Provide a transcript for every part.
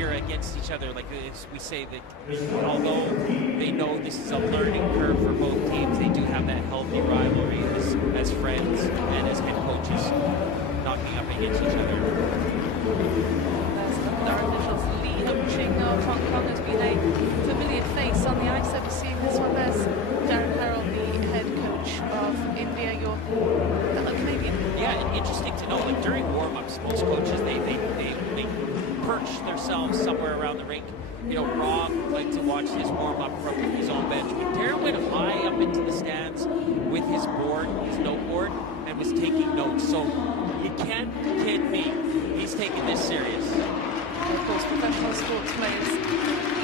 healthier against each other. Like we say that although they know this is a learning curve for both teams, they do have that healthy rivalry as friends and as head coaches knocking up against each other. Our officials, Lee Ho-ching of Hong Kong has been a familiar face on the ice ever seeing this one. There's Darren Harrell, the head coach of India, your fellow Canadian. Yeah, and interesting to know, like during warm-ups, most coaches, they perch themselves somewhere around the rink. You know, Rob liked to watch his warm-up from his own bench. But Darren went high up into the stands with his board, his noteboard, and was taking notes. So you can't kid me. He's taking this serious. Of course, professional sports players,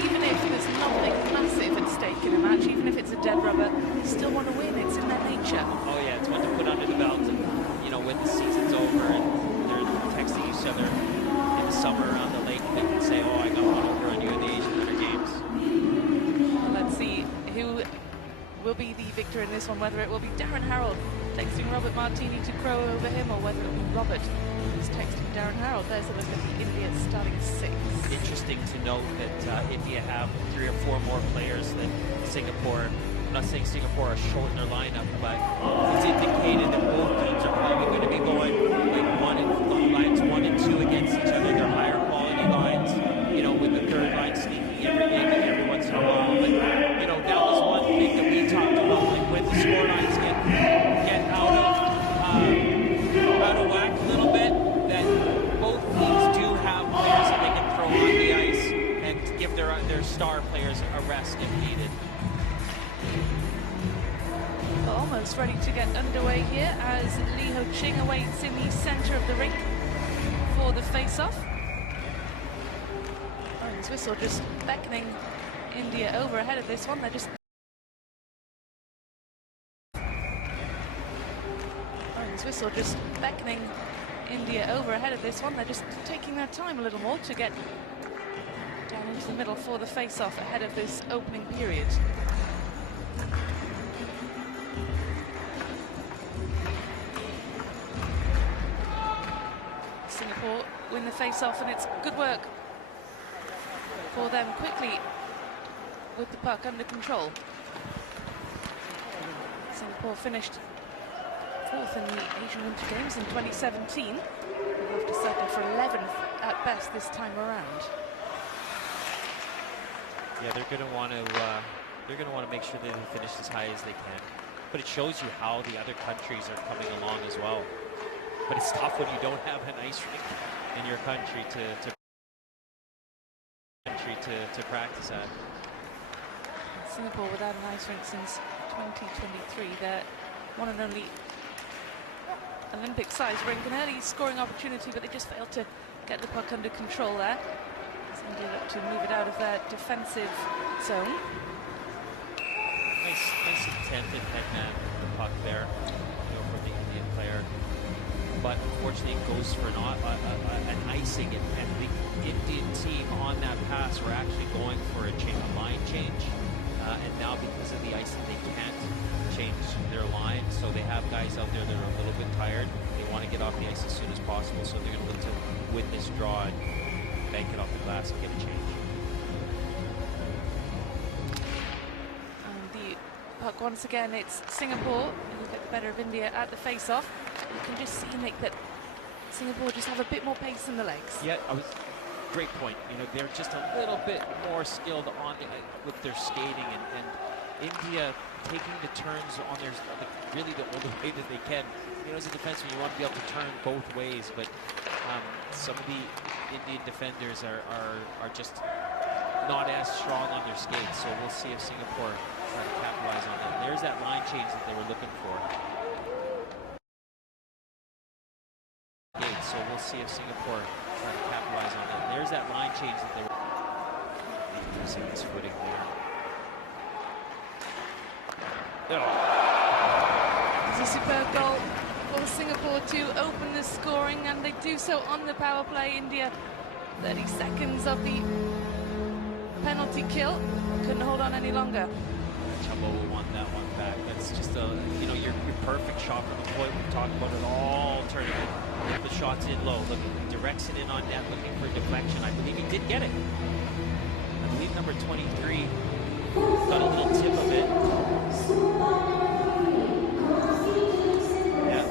even if there's nothing massive at stake in a match, even if it's a dead rubber, still want to win. It's in their nature. Oh yeah, it's one to put under the belt, and you know, when the season's over and they're texting each other in the summer around the lake, they can say, "Oh, I got one over on you in the Asian Winter Games." Well, let's see who will be the victor in this one. Whether it will be Darren Harrell texting Robert Martini to crow over him, or whether it will be Robert who's texting Darren Harrell. There's a look at the India starting six. Interesting to note that India have 3 or 4 more players than Singapore. I'm not saying Singapore are short in their lineup, but it's indicated that both teams are probably going to be going like lines 1 and 2 against each other. They're higher quality lines, you know, with the third line sneaking every once in a while. But you know, that was one thing that we talked about, like when the score lines get out of whack a little bit, that both teams do have players that they can throw on the ice and give their star players a rest if needed. Almost ready to get underway here as Lee Ho-ching awaits in the center of the rink for the face-off. Orange whistle just beckoning India over ahead of this one. They're just Orange whistle just beckoning India over ahead of this one. They're just taking their time a little more to get down into the middle for the face-off ahead of this opening period. Singapore win the face-off, and it's good work for them quickly with the puck under control. Singapore finished 4th in the Asian Winter Games in 2017. They'll have to settle for 11th at best this time around. Yeah, they're going to want to make sure that they finish as high as they can. But it shows you how the other countries are coming along as well. But it's tough when you don't have an ice rink in your country to practice at. Singapore without an ice rink since 2023. Their one and only Olympic-sized rink. An early scoring opportunity, but they just failed to get the puck under control there. As India look to move it out of their defensive zone. Nice intended headman with the puck there, you know, from the Indian player. But unfortunately, it goes for an icing, and the Indian team on that pass were actually going for a line change, and now because of the icing, they can't change their line, so they have guys out there that are a little bit tired. They want to get off the ice as soon as possible, so they're going to look to win this draw and bank it off the glass and get a change. And the puck once again, it's Singapore who get the better of India at the face-off. You can just see, Nick, that Singapore just have a bit more pace in the legs. Yeah, great point. You know, they're just a little bit more skilled on with their skating, and India taking the turns on their really the only way that they can. You know, as a defenseman, you want to be able to turn both ways, but some of the Indian defenders are just not as strong on their skates. So we'll see if Singapore try to capitalize on that. There's that line change that they were looking for. So we'll see if Singapore try to capitalize on that. There's that line change that they were using this footing there. Oh. It's a superb goal for Singapore to open the scoring, and they do so on the power play. India, 30 seconds of the penalty kill, couldn't hold on any longer. Chumbo won that one back. That's just you know, your perfect shot from the point. We've talked about it all tournament. The shot's in low, directs it in on net, looking for deflection. I believe he did get it. I believe number 23 got a little tip of it. Yeah.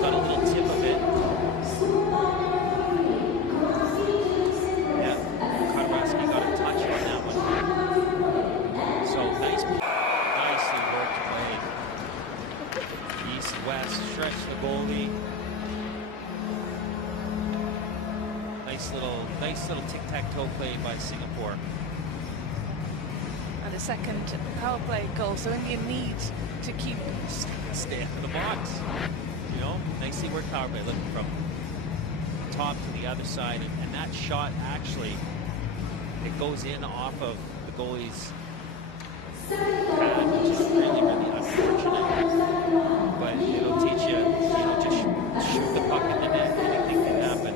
Got a little tip of it. Yeah. Karaski got a touch on that one. So nicely worked play. East-west, stretch the goalie. Nice little tic-tac-toe play by Singapore. And a second power play goal, so India need to keep Stay in the box. You know, nicely worked power play. Looking from top to the other side, and that shot actually it goes in off of the goalie's pad, which is really unfortunate. But it'll teach you, just shoot the puck in the net. Anything can happen.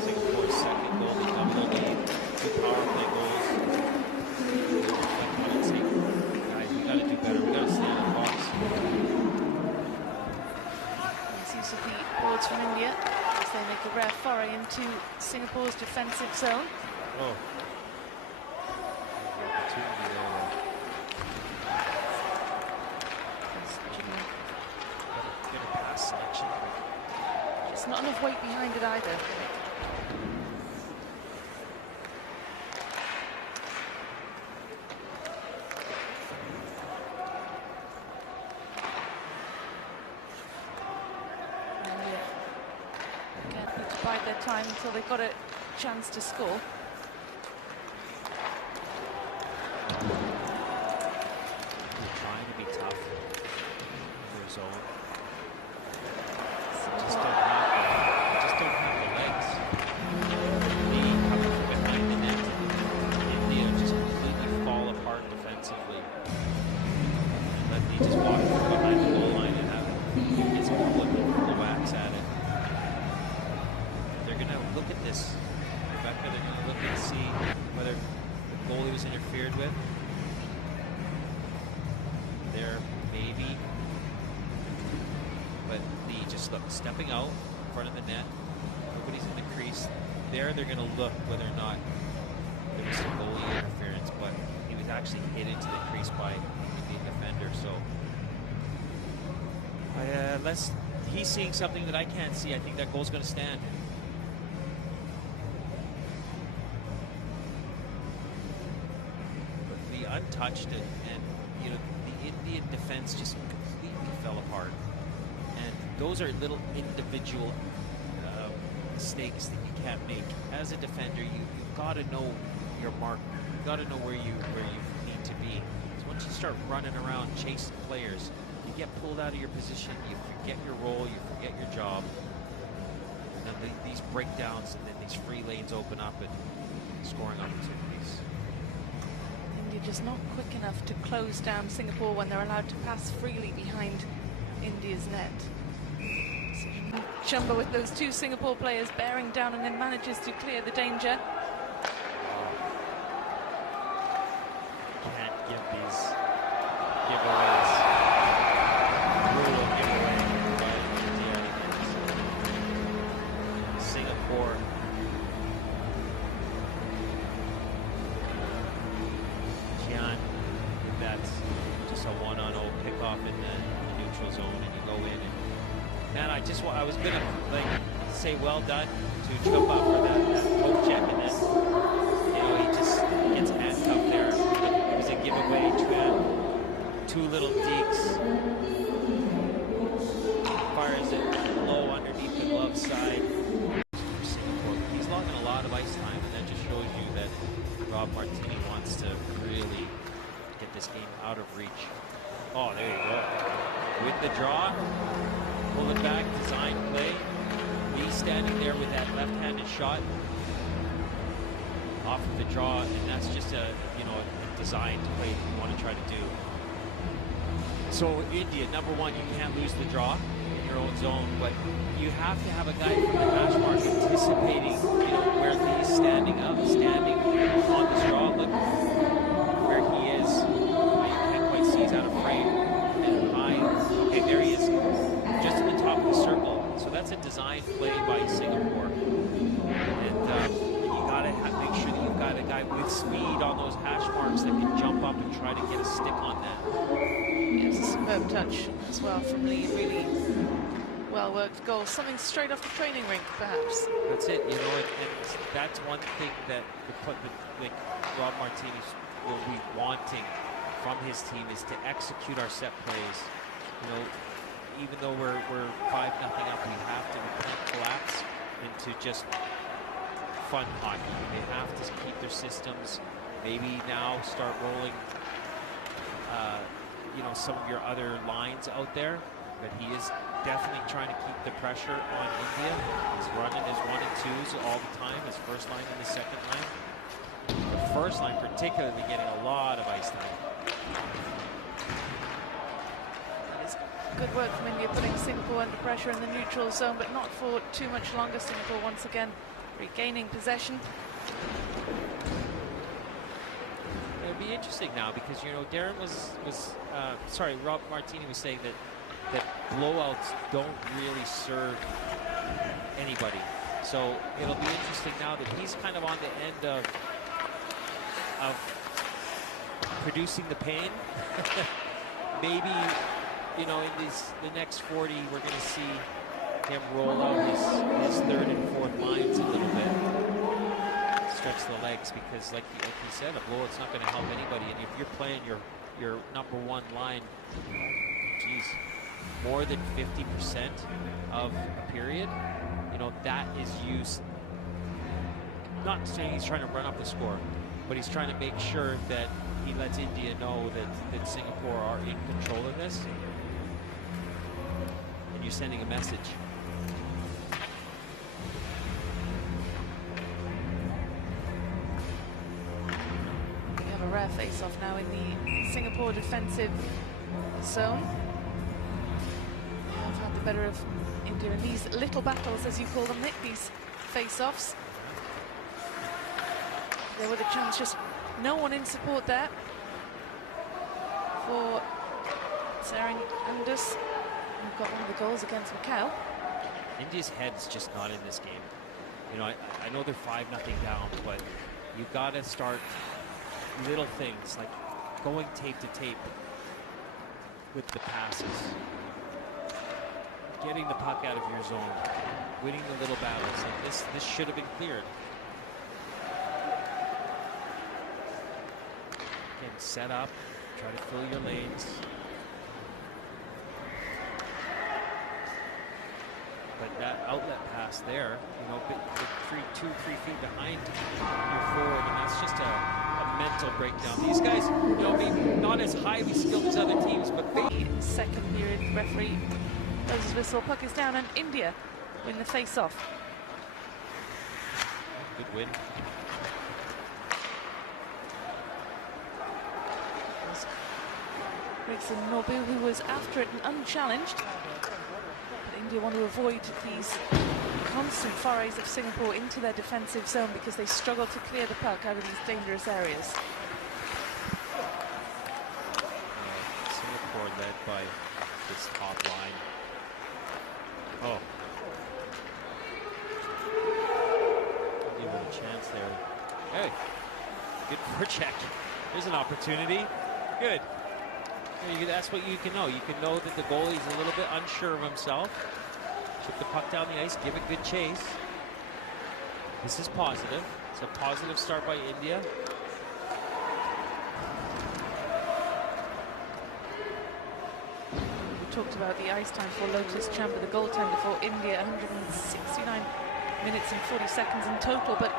Singapore's second goal, they double lead, 2 power play goals. Guys, we got to do better. We got to stay in the box. Nice use of the boards from India as they make a rare foray into Singapore's defensive zone. Oh. Opportunity there. Get a pass selection. It's not enough weight behind it either. Again, need to bide their time until they've got a chance to score. They're trying to be tough in their zone. Just don't have the legs. Me coming from behind the net, India just completely fall apart defensively. Let me just walk from behind the goal line and have get some the wax at it. They're gonna look at this, Rebecca. They're gonna look and see whether the goalie was interfered with. There, maybe. But the just look, stepping out in front of the net, nobody's in the crease. There, they're going to look whether or not there was some goalie interference, but he was actually hit into the crease by the defender. So, unless he's seeing something that I can't see, I think that goal's going to stand. But the untouched and the Indian defense just completely fell apart. And those are little individual mistakes that you can't make. As a defender, you've got to know your mark. You've got to know where you need to be. So once you start running around chasing players, you get pulled out of your position. You forget your role. You forget your job. And then these breakdowns and then these free lanes open up and scoring opportunities. India just not quick enough to close down Singapore when they're allowed to pass freely behind India's net. Chumba with those 2 Singapore players bearing down and then manages to clear the danger. Can't give these giveaways. Brutal giveaway by India. Singapore. Jian, that's just a 1-on-0 pickoff in the neutral zone, and you go in and man, I was gonna say well done to Chumba for that poke check, and then he just gets handcuffed there. It was a giveaway. 2 little deeks. Fires it low underneath the glove side. Singapore. He's logging a lot of ice time, and that just shows you that Rob Martini wants to really get this game out of reach. Oh, there you go. With the draw. Pull it back, design play. He's standing there with that left-handed shot off of the draw, and that's just a designed play that you want to try to do. So India, number one, you can't lose the draw in your own zone, but you have to have a guy from the hash mark anticipating, where he's standing on the with speed on those hash marks that can jump up and try to get a stick on that. Yeah, it's a superb touch as well from Lee. Really well worked goal. Something straight off the training rink, perhaps. That's it, you know, and that's one thing that like Rob Martinez will be wanting from his team is to execute our set plays. You know, even though we're 5-0 up, we can't collapse into just fun hockey. They have to keep their systems. Maybe now start rolling, you know, some of your other lines out there. But he is definitely trying to keep the pressure on India. He's running his 1 and 2s all the time, his first line and his second line. The first line particularly getting a lot of ice time. It's good work from India putting Singapore under pressure in the neutral zone, but not for too much longer. Singapore once again regaining possession. It'll be interesting now because, you know, Darren Rob Martini was saying that blowouts don't really serve anybody. So it'll be interesting now that he's kind of on the end of producing the pain. Maybe, you know, in the next 40, we're going to see him roll out his third and fourth lines a little bit. Stretch the legs because, like he said, a blowout's not going to help anybody. And if you're playing your number one line, geez, more than 50% of a period, you know, that is used. Not saying he's trying to run up the score, but he's trying to make sure that he lets India know that Singapore are in control of this. And you're sending a message. We have a rare face-off now in the Singapore defensive zone. I've had the better of India in these little battles, as you call them, Nick, these face-offs. There was a chance, just no one in support there for Sarah Anders. We've got one of the goals against Macau. India's head's just not in this game. You know, I know they're 5-0 down, but you've got to start little things like going tape to tape with the passes, getting the puck out of your zone, winning the little battles. Like this should have been cleared. Again, set up, try to fill your lanes. But that outlet pass there, you know, 2-3 feet behind your forward, and that's just a mental breakdown. These guys, you know, maybe not as highly skilled as other teams, but they... In the second period, the referee blows his whistle, puck is down, and India win the face-off. Good win. Grigson Norbu, who was after it and unchallenged. But India want to avoid these constant forays of Singapore into their defensive zone because they struggle to clear the puck out of these dangerous areas. Singapore led by this top line. Oh. Give him a chance there. Hey, good forecheck. There's an opportunity. Good. That's what you can know. You can know that the goalie's a little bit unsure of himself. Chip the puck down the ice, give it good chase. This is positive. It's a positive start by India. We talked about the ice time for Lotus Chamber, the goaltender for India, 169 minutes and 40 seconds in total, but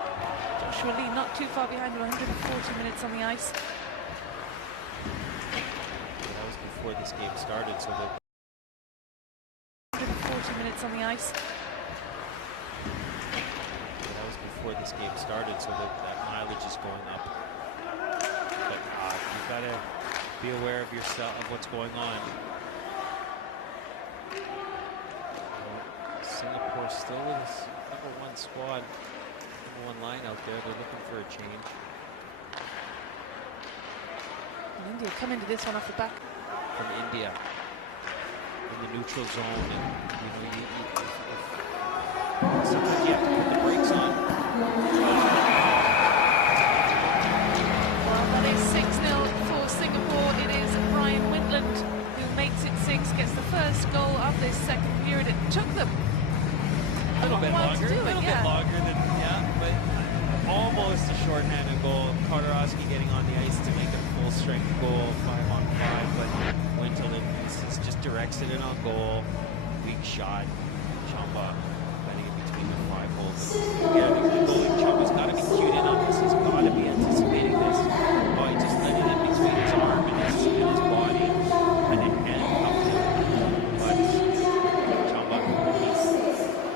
Joshua Lee not too far behind, 140 minutes on the ice. That was before this game started, so that 140 minutes on the ice. That was before this game started, so that mileage is going up. But you've got to be aware of yourself, of what's going on. Singapore still with his #1 squad, #1 line out there. They're looking for a change. And India come into this one off the back. From India in the neutral zone, and sometimes you have to put the brakes on. Dabrowski getting on the ice to make a full-strength goal, 5-on-5, but Winterland just directs it in on goal. Weak shot. Chamba getting it between the 5 holes. Again, the goalie Chamba's got to be cued in on this. He's got to be anticipating this. Oh, he just let it in between his arm and his body, and then handcuffed him. But Chamba,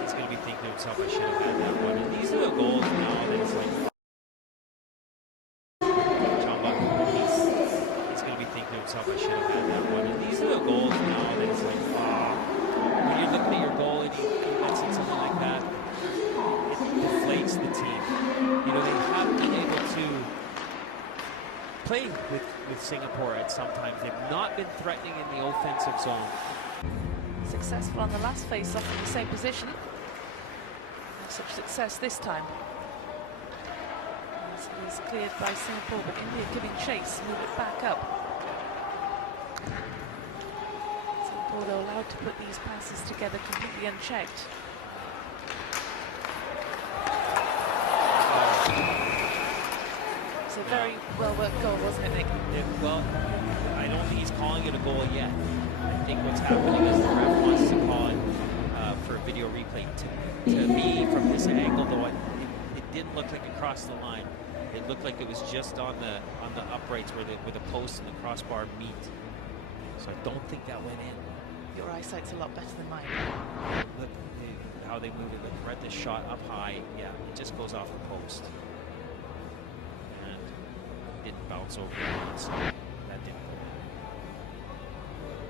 he's going to be thinking to himself, I should have had that one. And these are the goals now that it's like, Chamba, he's going to be thinking to himself, I should have had that one. And these are the goals now that it's like, when you're looking at your goal and he lets in something like that, it deflates the team. You know, they have been able to play with Singapore at some times. They've not been threatening in the offensive zone. Successful on the last face-off in the same position. No such success this time. As it is cleared by Singapore, but India giving chase, move it back up. Singapore, though, allowed to put these passes together completely unchecked. It's a very well-worked goal, wasn't it, Nick? Well, I don't think he's calling it a goal yet. I think what's happening is the ref wants to call it for a video replay. To me, from this angle, though, it didn't look like it crossed the line. It looked like it was just on the uprights where the post and the crossbar meet. So I don't think that went in. Your eyesight's a lot better than mine. Look how they moved it. Look, read the shot up high. Yeah, it just goes off the post. And it didn't bounce over the line, so that didn't go in.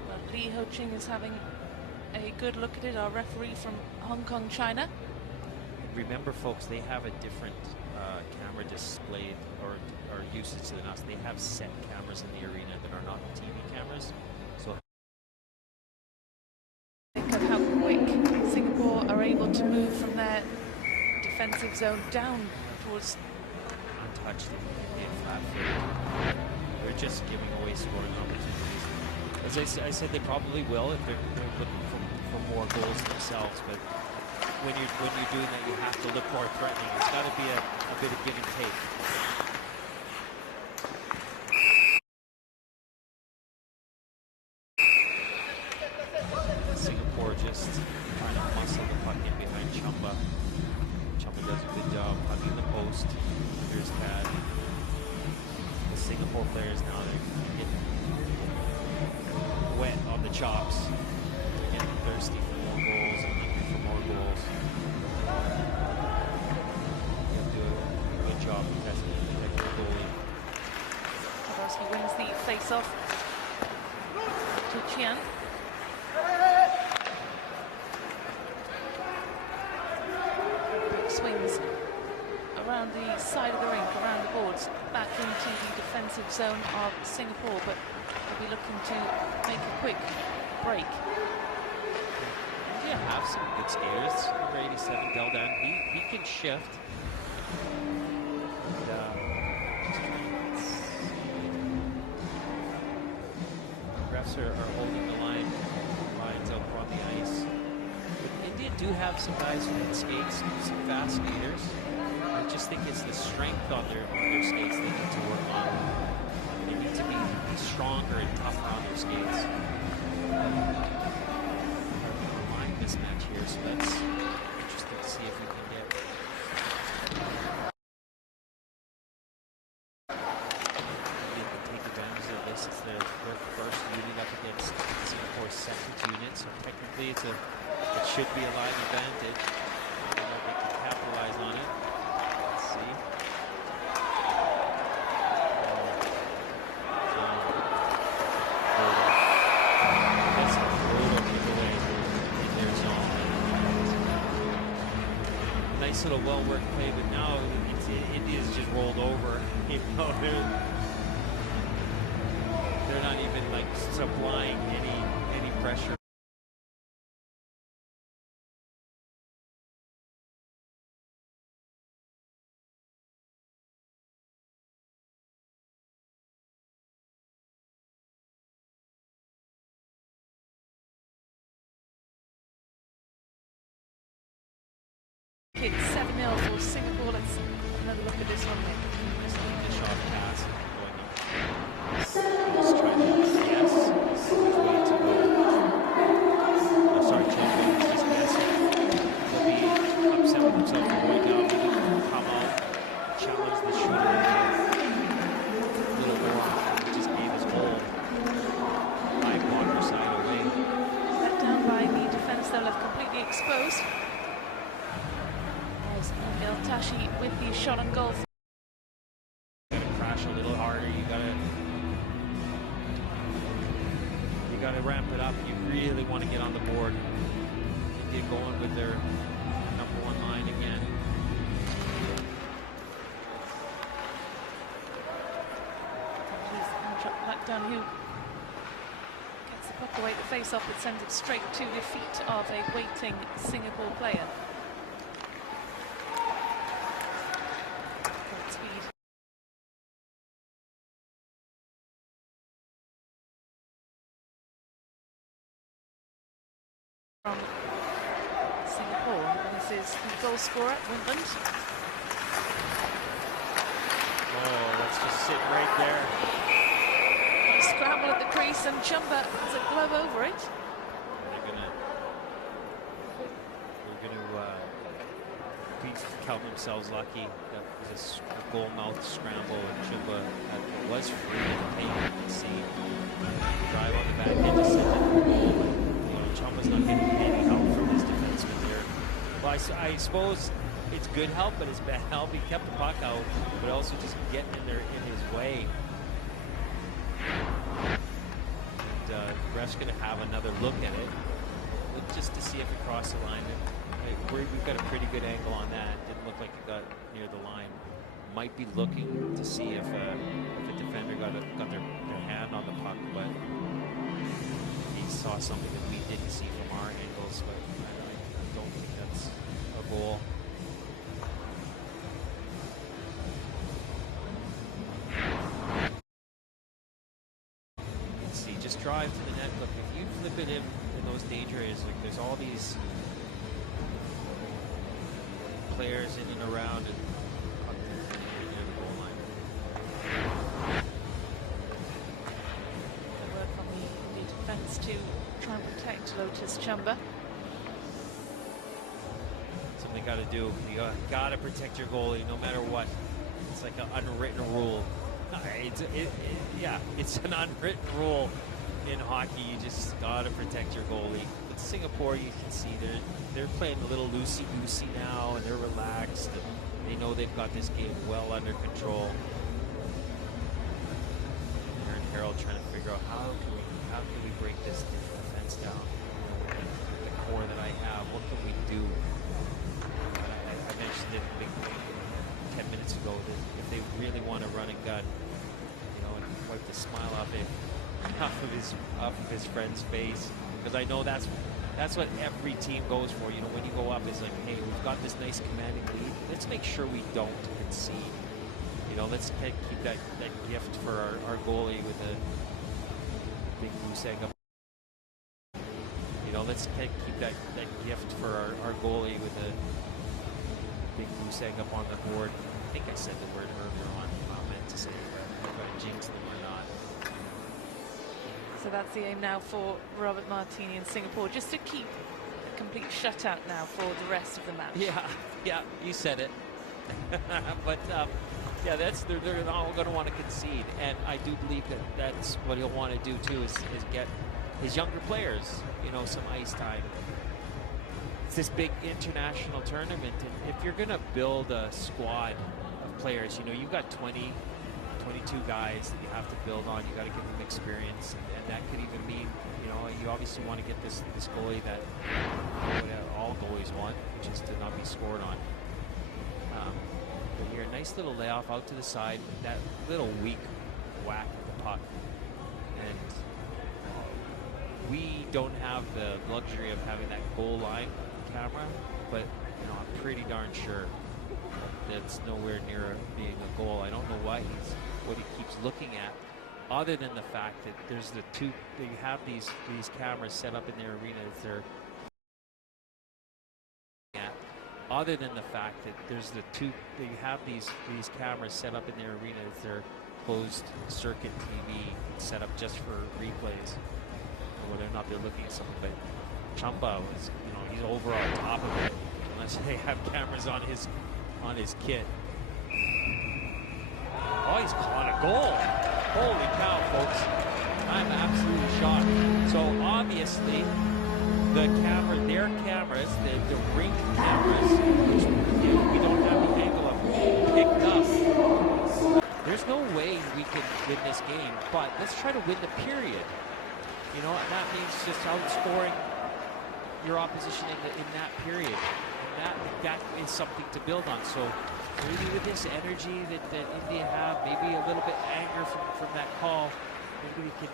Well, Li Ho-Ching is having a good look at it, our referee from Hong Kong, China. Remember, folks, they have a different camera displayed or usage than us. They have set cameras in the arena that are not TV cameras. So think of how quick Singapore are able to move from their defensive zone down towards untouched in flat footed. They're just giving away scoring opportunities. As I said, they probably will if they're looking for more goals themselves. But when you're doing that, you have to look more threatening. It's got to be a bit of give and take. Singapore just trying to muscle the puck in behind Chamba. Chamba does a good job hugging the post under his pad. The Singapore players now, they're getting wet on the chops. They're getting thirsty for more goals and hungry for more goals. You have to do a good job protecting the goalie. Dabrowski wins the face-off to Chian. Swings around the side of the rink, around the boards, back into the defensive zone of Singapore, but they'll be looking to make a quick break. India have some good skaters. Number 87, Deldan, he can shift. And, just trying to see. The refs are holding the lines up on the ice. But India do have some guys who can skate, some fast skaters. I just think it's the strength on their skates they need to work on. They need to be stronger and tougher on their skates. Line mismatch here, so that's interesting to see if we can get. India can take advantage of this. It's their first unit up against Singapore's second unit, so technically it should be a live advantage. They can capitalize on it. Let's see. That's a brutal giveaway in their zone. Nice little well-worked play, but now India's just rolled over. You know, they're not even like supplying any pressure. It's 7-0 for Singapore. Let's have another look at this one, Nick. Nice shot pass. push a little harder. You gotta ramp it up. You really want to get on the board. Get going with their #1 line again. Who gets the puck away, the face-off, but sends it straight to the feet of a waiting Singapore player. Great speed. From Singapore, and this is the goal scorer, Windland. Oh, let's just sit right there. Scramble at the crease, and Chumba has a glove over it. They're gonna count themselves lucky. That was a goal mouth scramble, and Chumba was free in the paint. You can see drive on the back end to send it to the goal. Chumba's not getting any help from his defenseman there. Well, I suppose it's good help, but it's bad help. He kept the puck out, but also just getting in his way. Ref's going to have another look at it just to see if it crossed the line. We've got a pretty good angle on that. Didn't look like it got near the line. Might be looking to see if a defender got their hand on the puck, but he saw something that we didn't see from our angles. But I don't think that's a goal. Just drive to the net. Look, if you flip it in those danger areas, like there's all these players in and around and near the goal line. They work on the defense to try and protect Lotus Chumba. Something they got to do. You got to protect your goalie no matter what. It's like an unwritten rule. It's an unwritten rule in hockey. You just gotta protect your goalie. But Singapore, you can see they're playing a little loosey-goosey now, and they're relaxed. And they know they've got this game well under control. Aaron Harold trying to figure out how can we break this defense down. The core that I have, what can we do? I mentioned it 10 minutes ago that if they really want to run and gun, and wipe the smile off of his friend's face, because I know that's what every team goes for. When you go up, it's like, hey, we've got this nice commanding lead. Let's make sure we don't concede. Let's keep that gift for our goalie with a big goose egg up. Let's keep that gift for our goalie with a big goose egg up on the board. I think I said the word earlier on. I'm not meant to say it, but I'm going to jinx them or not. So that's the aim now for Robert Martini in Singapore, just to keep a complete shutout now for the rest of the match. Yeah, you said it. But they're not going to want to concede, and I do believe that's what he'll want to do too, is get his younger players, some ice time. It's this big international tournament, and if you're going to build a squad of players, you've got 22 guys that you have to build on. You got to give them experience, and that could even mean, you obviously want to get this goalie that all goalies want, which is to not be scored on. But here, a nice little layoff out to the side, that little weak whack of the puck, and we don't have the luxury of having that goal line camera, but I'm pretty darn sure that's nowhere near being a goal. I don't know what he keeps looking at, other than the fact that there's they have these cameras set up in their arena that they're at. Other than the fact that there's they have these cameras set up in their arena that they're closed circuit TV set up just for replays. Whether or not they're looking at something, but Chumba was, he's over on top of it, unless they have cameras on his kit. Oh, he's calling a goal! Holy cow, folks! I'm absolutely shocked. So obviously, their cameras, the rink cameras, which we don't have the angle of, picked up. there's no way we can win this game, but let's try to win the period. You know, and that means just outscoring your opposition in that period. And that is something to build on. So maybe with this energy that India have, maybe a little bit anger from that call, maybe we can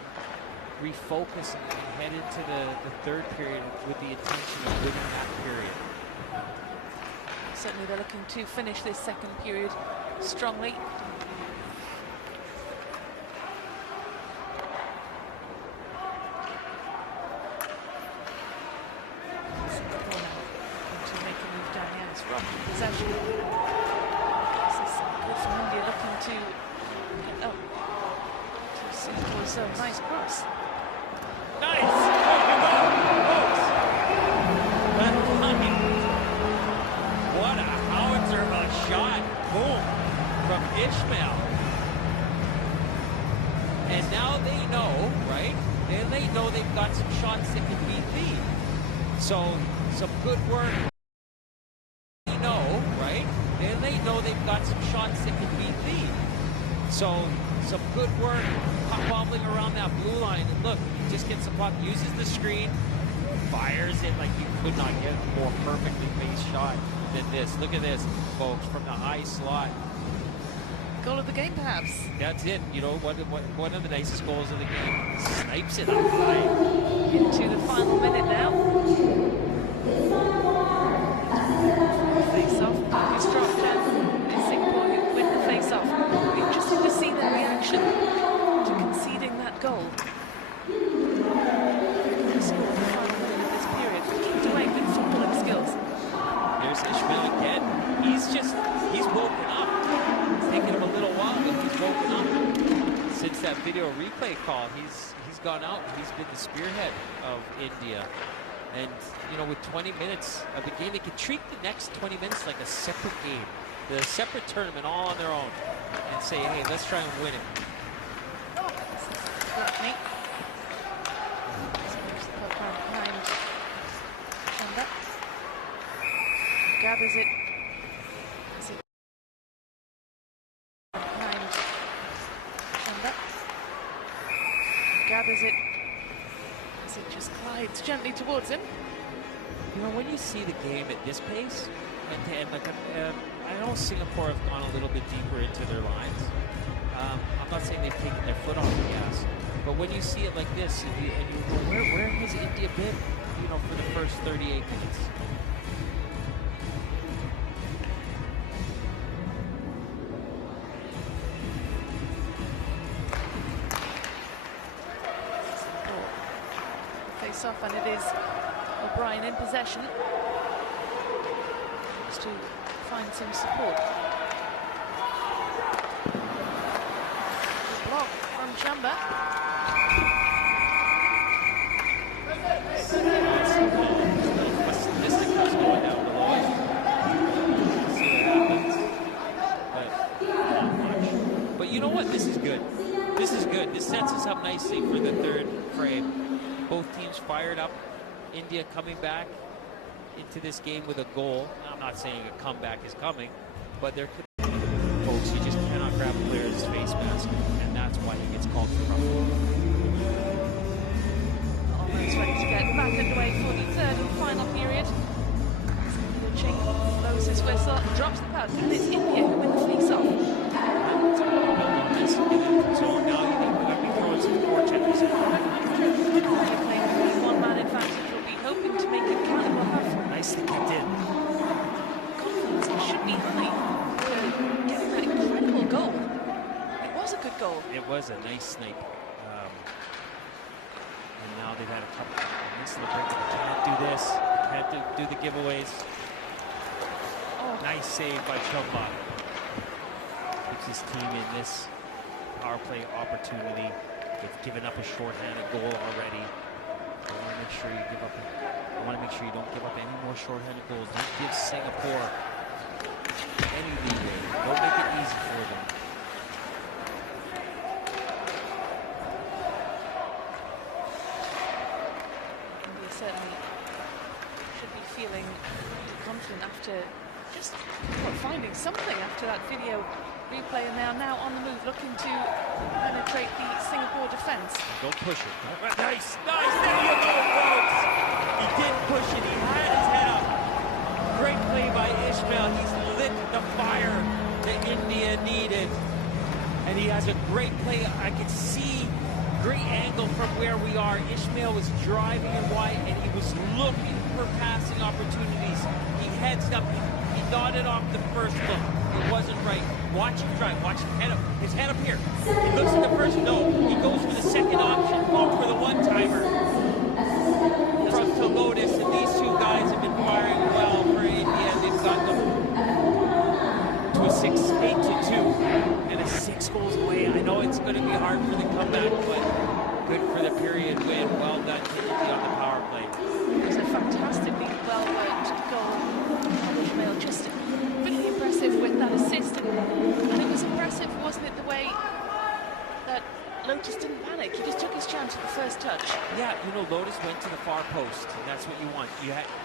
refocus and head into the third period with the intention of winning that period. Certainly they're looking to finish this second period strongly. To make a move down here, it's from possession. This is good from India, looking to get up to Singapore's zone. Nice cross. Nice! What a howitzer of a shot. Boom. From Ishmael. And now they know, right? And they know they've got some shots that can beat these. So, some good work. They know, right? And they know they've got some shots that can beat these. So, some good work, bobbling around that blue line. And look, he just gets the puck, uses the screen, fires it like you could not get a more perfectly placed shot than this. Look at this, folks, from the high slot. Goal of the game, perhaps. That's it. You know, one of the nicest goals of the game. Snipes it up high. Into the final minute now. Face-off. It's dropped down. It's Singapore who win the face-off. Interesting to see their reaction to conceding that goal. They scored the final minute of this period. Kicked away with footballing skills. There's Ishmael again. He's woken up. It's taken him a little while, but he's woken up. Since that video replay call, he's gone out. He's been the spearhead of India. And, you know, with 20 minutes of the game, they could treat the next 20 minutes like a separate game, a separate tournament all on their own, and say, hey, let's try and win it. Gluttony. Behind Chanda. Gathers it. Behind Chanda. Gathers it. As it just glides gently towards him. You know, when you see the game at this pace, and like I know Singapore have gone a little bit deeper into their lines. I'm not saying they've taken their foot off the gas, but when you see it like this, and you go, where has India been? You know, for the first 38 minutes. Face off, and it is O'Brien in possession. Just to find some support. Good block from Chamba. But you know what? This is good. This is good. This sets us up nicely for the third frame. Both teams fired up. India coming back into this game with a goal. I'm not saying a comeback is coming, but there could be folks, you just cannot grab a player's face mask, and that's why he gets called for roughing. Almost ready to get back underway for the third and final period. Ching blows his whistle, drops the puck, and it's India who win the face-off. So now you think we're going to be throwing some forecheckers. One-man advantage will be hoping to make it count. Will have nicely kicked in. Confidence should be high for getting that incredible goal. It was a good goal. It was a nice snipe. And now they've had a couple of minutes in the break. They can't do this. They can't do the giveaways. Oh. Nice save by Chamba. Keeps his team in this power play opportunity. They've given up a shorthanded goal already. I want to make sure you give up. I want to make sure you don't give up any more shorthanded goals. Don't give Singapore any leeway. Don't make it easy for them. India certainly should be feeling confident after just finding something after that video replay, and they are now on the move, looking to penetrate the Singapore defence. Don't push it. Nice, nice. There you go, Rhodes. He did push it. He had his head up. Great play by Ishmael. He's lit the fire that India needed. And he has a great play. I can see great angle from where we are. Ishmael was driving in wide, and he was looking for passing opportunities. He heads up. He nodded off the first look. It wasn't right. Watch him drive. Watch him head up. His head up here. He looks at the first. No. He goes for the second option. Going for the one-timer. From Lotus, and these two guys have been firing well for India. They've got them to a 8-2 and a 6 goals away. I know it's going to be hard for the comeback, but good for the period win. Well done to India on the power play. It was a fantastically well-worked goal. Ishmael just really impressive with that assist. And it was impressive, wasn't it, the way that Lotus didn't panic. He just took his chance at the first touch. Yeah, you know, Lotus went to the far post, and that's what you want.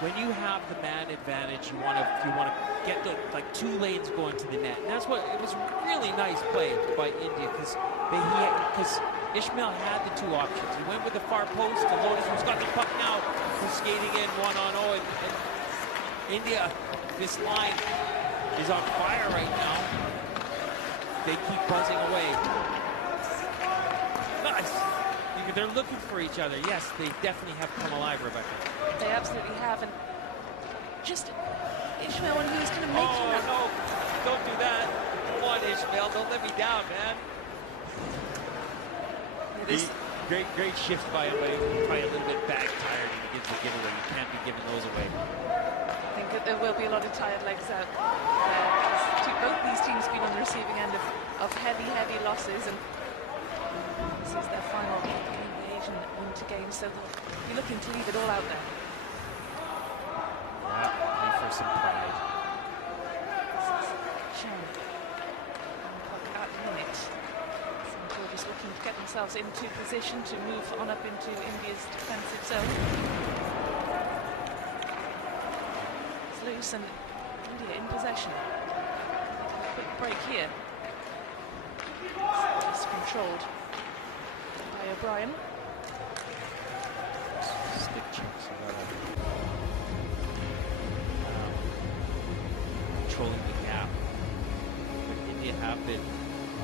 When you have the man advantage, you want to get the two lanes going to the net. And that's what it was. Really nice play by India because Ishmael had the two options. He went with the far post, and Lotus, who's got the puck now, who's skating in 1-on-0, and India, this line is on fire right now. They keep buzzing away. Nice. They're looking for each other. Yes, they definitely have come alive, Rebecca. They absolutely have. And just Ishmael, when he was going to make that. No, don't do that. Come on, Ishmael, don't let me down, man. Great shift by him, but he's probably a little bit back tired and he gives the giveaway. You can't be giving those away. I think that there will be a lot of tired legs out both these teams have been on the receiving end of heavy losses, and this is their final Asian winter games, so you're looking to leave it all out there. Yeah, play for some pride. This is Sharon. At the minute, Singapore just looking to get themselves into position to move on up into India's defensive zone. It's loose and India in possession. Quick break here. It's controlled by O'Brien. Stick checks. Controlling the gap. But India have been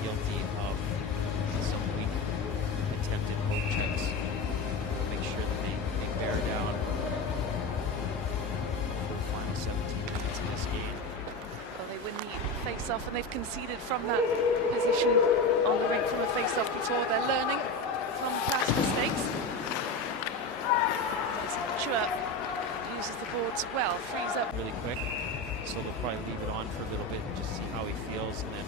guilty of some weak attempted poke checks. Make sure that they bear down for the final 17 minutes in this game. Well, they win the face-off, and they've conceded from that position on the rink from a face-off before. They're learning from past mistakes. Chua uses the boards well, frees up really quick, so they'll probably leave it on for a little bit and just see how he feels, and then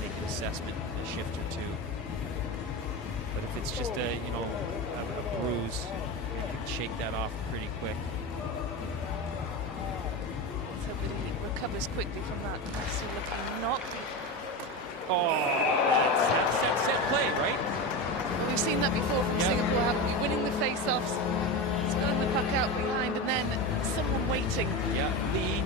make an assessment in a shift or two. But if it's just a bruise, you can shake that off pretty quick. So he recovers quickly from that messy looking knock. Oh, set play, right? Well, we've seen that before from Singapore, haven't we? Winning the face-offs, spilling the puck out behind, and then someone waiting. Yeah, Lee,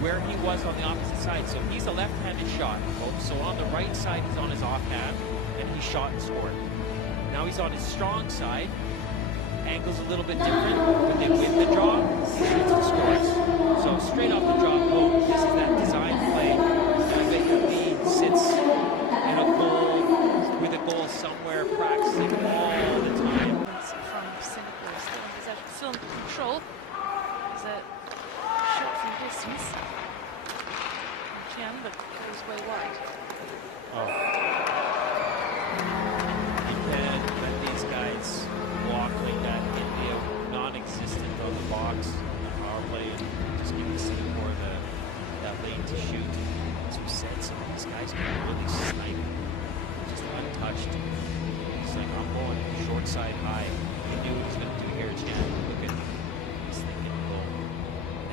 where he was on the opposite side. So he's a left-handed shot. So on the right side, he's on his offhand, and he shot and scored. Now he's on his strong side. Angle's a little bit different, but then with the draw, he shoots and scores. So straight off the draw, boom, this is that design play. I bet you Lee sits in a goal, with a goal somewhere, practicing all the time. From Singapore, still in possession, still in control. There's a shot from distance. Jian, but goes way wide. Oh. You can't let these guys walk like that. India non-existent on the box, on the power play, and just give Singapore that lane to shoot. As we said, some of these guys can really snipe, just untouched. It's like, I'm going short side high. He knew what he was going to do here. Jan, look at him. He's thinking goal.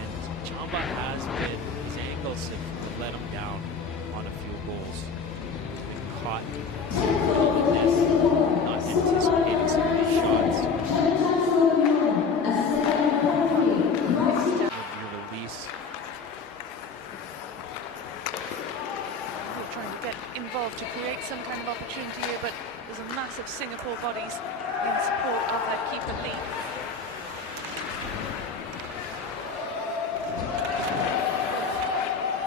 And Chamba has been, his angles have let him down on a few goals. He's been caught in this, not anticipating some of these shots. Your release. They're trying to opportunity here, but there's a massive Singapore bodies in support of their keeper Lee.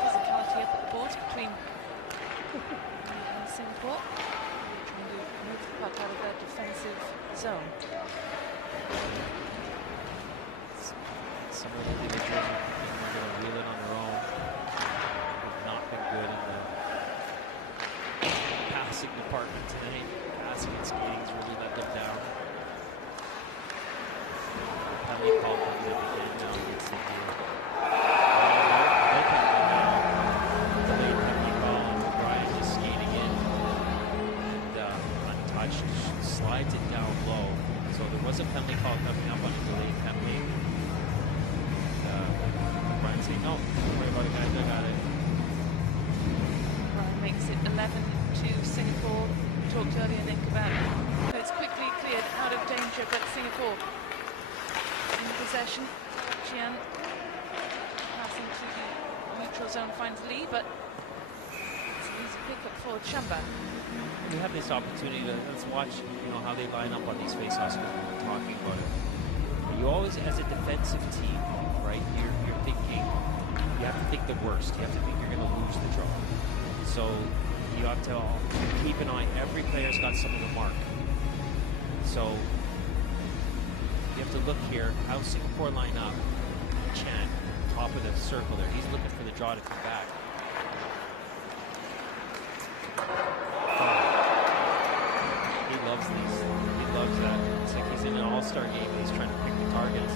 Physicality up at the boards between India and Singapore, trying to move the puck out of their defensive zone. Some of the individuals are going to wheel it on their own. Have not been good in the passing department tonight. Passing and skating's really let them down. Penalty call comes in again now against India. Delayed penalty call. Brian just skating in and untouched, slides it down low. So there was a penalty call coming up on a delayed penalty. Brian saying, no, don't worry about it, guys, I got it. Brian makes it 11-2 Singapore. We talked earlier, Nick, about it's quickly cleared out of danger, but Singapore in possession. Chian passing to the neutral zone finds Lee, but it's an easy pickup for Chamba. We have this opportunity to let's watch, how they line up on these face-offs. We're talking about it. You always, as a defensive team, right? You're thinking, you have to think the worst. You have to think you're going to lose the draw. So you have to keep an eye. Every player's got someone to mark. So you have to look here how Singapore line up. Chan, top of the circle there. He's looking for the draw to come back. He loves these. He loves that. It's like he's in an all-star game and he's trying to pick the targets.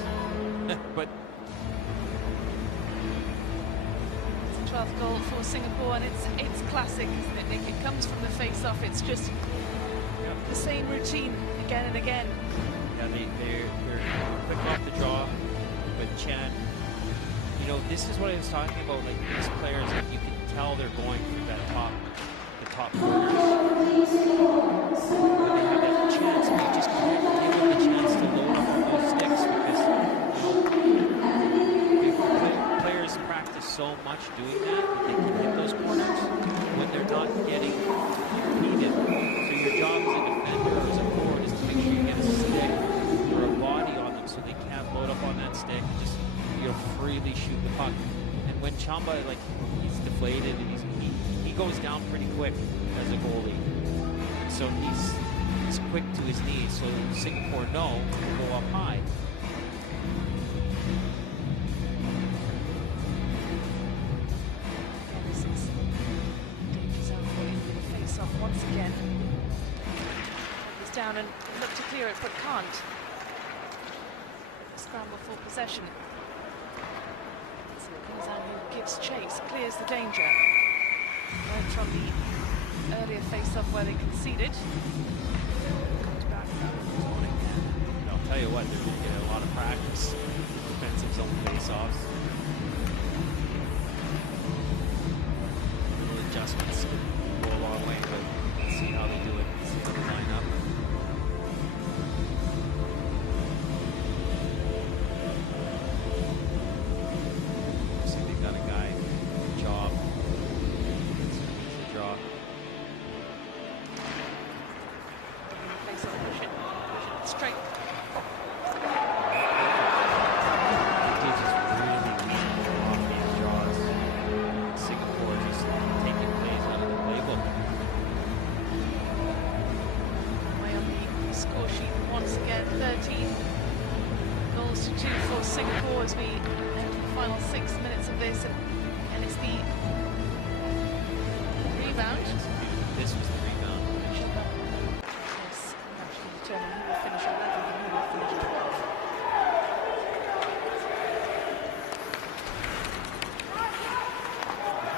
But it's the 12th goal for Singapore, and it's classic, isn't it, Nick? It comes from the face-off. It's just the same routine again and again. Yeah, they're quick off the draw, but Chan, this is what I was talking about. Like these players, like you can tell they're going through the top corners. When they have that chance, they just can't give them the chance to load up on those sticks because players practice so much doing that they can hit those corners when they're not getting impeded. So your job as a defender or as a forward is to make sure you get a stick or a body on them so they can't load up on that stick and just freely shoot the puck. And when Chamba, he's deflated and he goes down pretty quick as a goalie. So he's quick to his knees, so Singapore will go up high. This is danger zone for India to face off once again. He's down and look to clear it, but can't. Scramble for possession. So Pinzan, who gives chase, clears the danger. Right from the earlier face-off where they conceded. Comes back this morning. I'll tell you what, they're going to get a lot of practice. Defensive zone face-offs. Little adjustments can go a long way, but let's see how they do it. See how they line up. See, they've got a guy, job. Draw. Straight. Dude's just really weak off these draws. Singapore just taking plays out of the playbook. Way on the score sheet once again, 13 goals to 2 for Singapore as we enter the final 6 minutes of this, and it's the rebound. This was the rebound. Yes, actually determine who will finish 11th and who will finish 12th.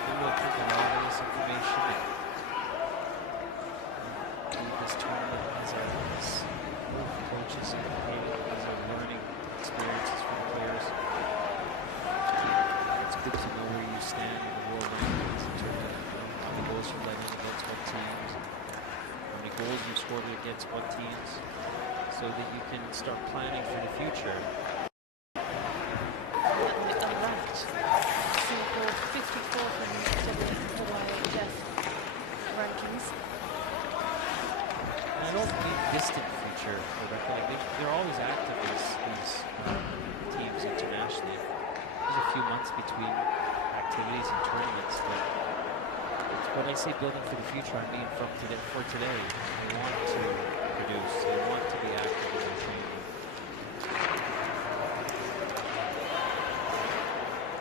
We will take a lot of this information and do this tournament as our coaches and as our learning experiences for the players. It's good to know where you stand in the world rankings in terms of how many goals you're letting against what teams, how many goals you've scored against what teams, so that you can start planning for the future. Unranked. Singapore 54th in WIHF rankings. doesn't mean distant future for rugby. Like they're always active, these teams internationally. There's a few months between activities and tournaments, but when I say building for the future, I mean from today. For today, they want to produce. They want to be active in their training.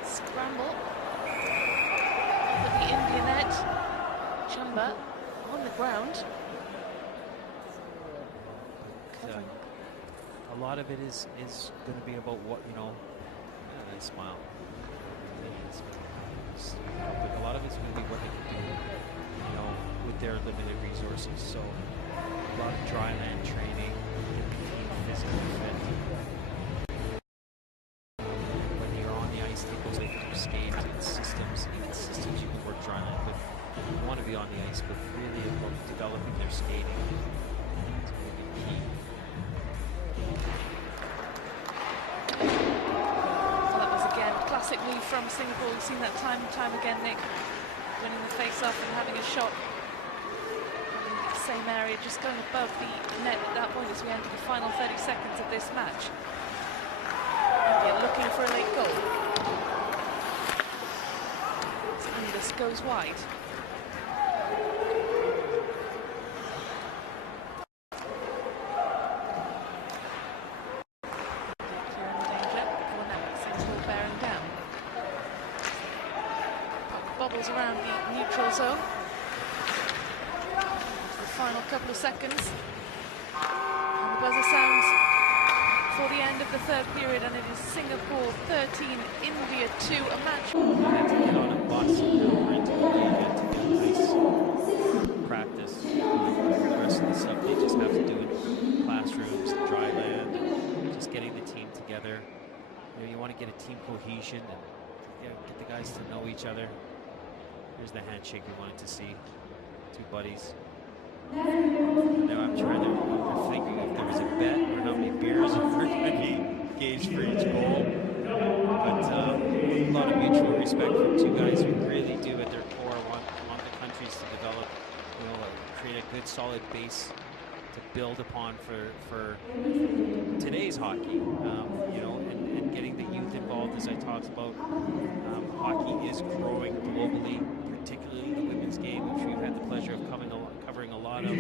Scramble with the Indian net. Chamba on the ground. A lot of it is going to be about what, you know, I smile. But a lot of it's going to be what they can do, you know, with their limited resources. So a lot of dry land training, physically fit. When you're on the ice, they go through skates and systems. Even systems you can work dry land with. You want to be on the ice, but really about developing their skating. It's going to be key. Classic move from Singapore. We've seen that time and time again, Nick, winning the face-off and having a shot in the same area, just going above the net at that point as we enter the final 30 seconds of this match. India looking for a late goal. And this goes wide. Bobbles around the neutral zone. The final couple of seconds. And the buzzer sounds for the end of the third period, and it is Singapore 13, India 2, a match. You have to get on a bus over into India to get nice practice. The rest of the stuff they just have to do in classrooms, dry land, and just getting the team together. You know, you want to get a team cohesion and get the guys to know each other. Here's the handshake we wanted to see. Two buddies. Now I'm trying to think if there was a bet or how many beers are going to be gauged for each goal. But a lot of mutual respect for two guys who really do at their core want the countries to develop, you know, create a good solid base to build upon for today's hockey. You know, and getting the youth involved, as I talked about. Hockey is growing globally, particularly the women's game, which we've had the pleasure of covering a lot of.